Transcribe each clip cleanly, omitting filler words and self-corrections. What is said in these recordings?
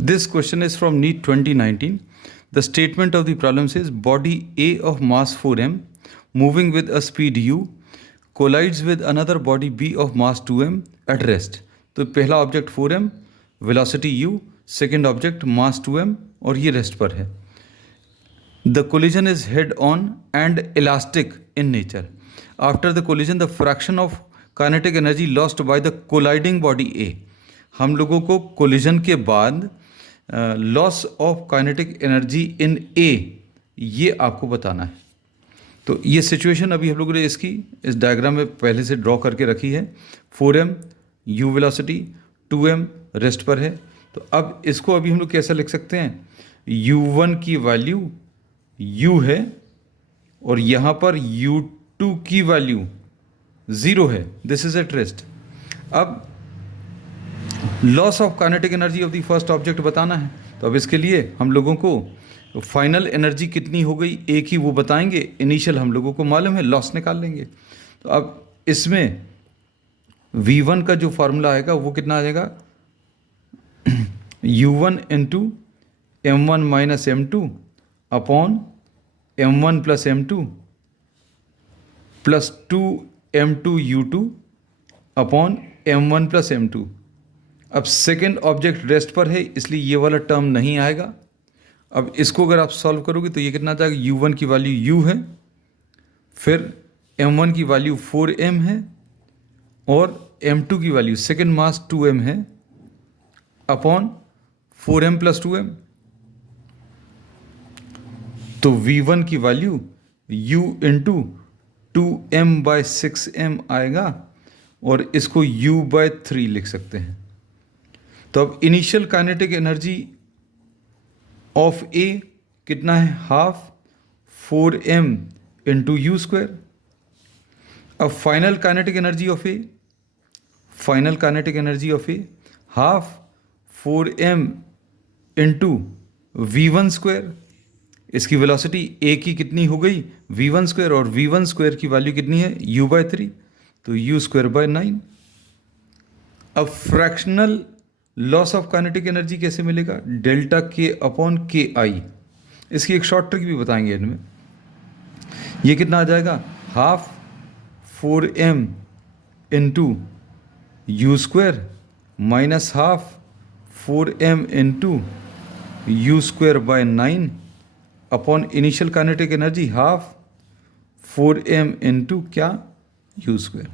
This question is from NEET 2019. The statement of the problem says body A of mass 4m moving with a speed u collides with another body B of mass 2m at rest. तो पहला object 4m, velocity u, second object मास 2m और ये rest पर है. The collision is head on and elastic in nature. After the collision, the fraction of kinetic energy lost by the colliding body A. हम लोगों को collision के बाद loss of kinetic energy in A, ये आपको बताना है. तो ये सिचुएशन अभी हम लोगों ने इसकी इस डायग्राम में पहले से ड्रॉ करके रखी है. 4m u velocity, 2m rest पर है. तो अब इसको अभी हम लोग कैसा लिख सकते हैं? u1 की वैल्यू u है और यहाँ पर u2 की वैल्यू 0 है. This is at rest. अब loss of kinetic energy of the first object बताना है. तो अब इसके लिए हम लोगों को फाइनल एनर्जी कितनी हो गई एक ही वो बताएंगे. इनिशियल हम लोगों को मालूम है, लॉस निकाल लेंगे. तो अब इसमें V1 का जो फार्मूला आएगा वो कितना आ जाएगा? U1 into M1 minus M2 upon M1 plus M2 plus 2M2 U2 upon M1 plus M2. अब सेकेंड ऑब्जेक्ट रेस्ट पर है इसलिए ये वाला टर्म नहीं आएगा. अब इसको अगर आप सॉल्व करोगे तो ये कितना आ जाएगा? U1 की वैल्यू u है, फिर M1 की वैल्यू 4m है और M2 की वैल्यू सेकेंड मास 2m है अपॉन 4m प्लस 2m. तो V1 की value u into 2m bye 6m आएगा और इसको u बाय 3 लिख सकते हैं. तो अब initial kinetic energy of A कितना है? Half 4m into u square. अब final kinetic energy of A, final kinetic energy of A half 4m into V1 square. इसकी वेलोसिटी ए की कितनी हो गई? V1 स्क्वायर, और V1 स्क्वायर की वैल्यू कितनी है? u by 3. तो u स्क्वायर बाय 9. अब fractional loss of kinetic energy कैसे मिलेगा? डेल्टा के अपॉन के आई. इसकी एक शॉर्ट ट्रिक भी बताएंगे इनमें. ये कितना आ जाएगा? Half 4m into u square minus half 4m into u square by 9 upon initial kinetic energy half 4m into क्या? U square.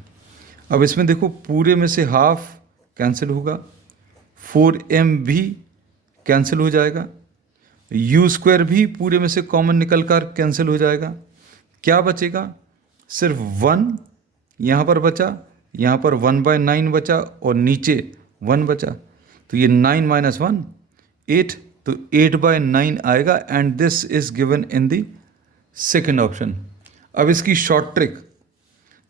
अब इसमें देखो पूरे में से हाफ कैंसिल होगा, 4m भी कैंसिल हो जाएगा, u स्क्वायर भी पूरे में से कॉमन निकल कर कैंसिल हो जाएगा. क्या बचेगा? सिर्फ 1 यहाँ पर बचा, यहाँ पर 1/9 बचा और नीचे 1 बचा. तो ये 9 माइनस 1 8, तो 8/9 आएगा and this is given in the second option. अब इसकी शॉर्ट ट्रिक,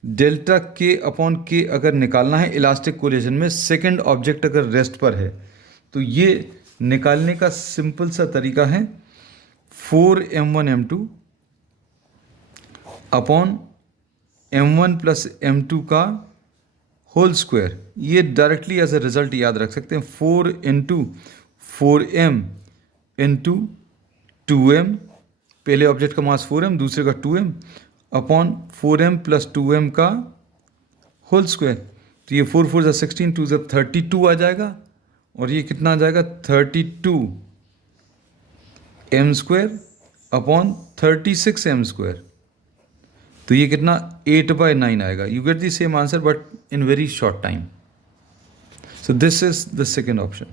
डेल्टा के अपॉन के अगर निकालना है इलास्टिक कोलिजन में, सेकंड ऑब्जेक्ट अगर रेस्ट पर है तो ये निकालने का सिंपल सा तरीका है 4m1 m2 upon m1 plus m2 का होल स्क्वायर. ये डायरेक्टली एज ए रिजल्ट याद रख सकते हैं. 4 इंटू 4m इंटू 2m, पहले ऑब्जेक्ट का मास 4m, दूसरे का 2m upon 4m plus 2m का होल स्क्वायर. तो ये 4 4 16, 2 32 आ जाएगा और ये कितना आ जाएगा? 32m square upon 36m square. तो ये कितना? 8/9 आएगा. You get the same answer but in very short time. So this is the second option.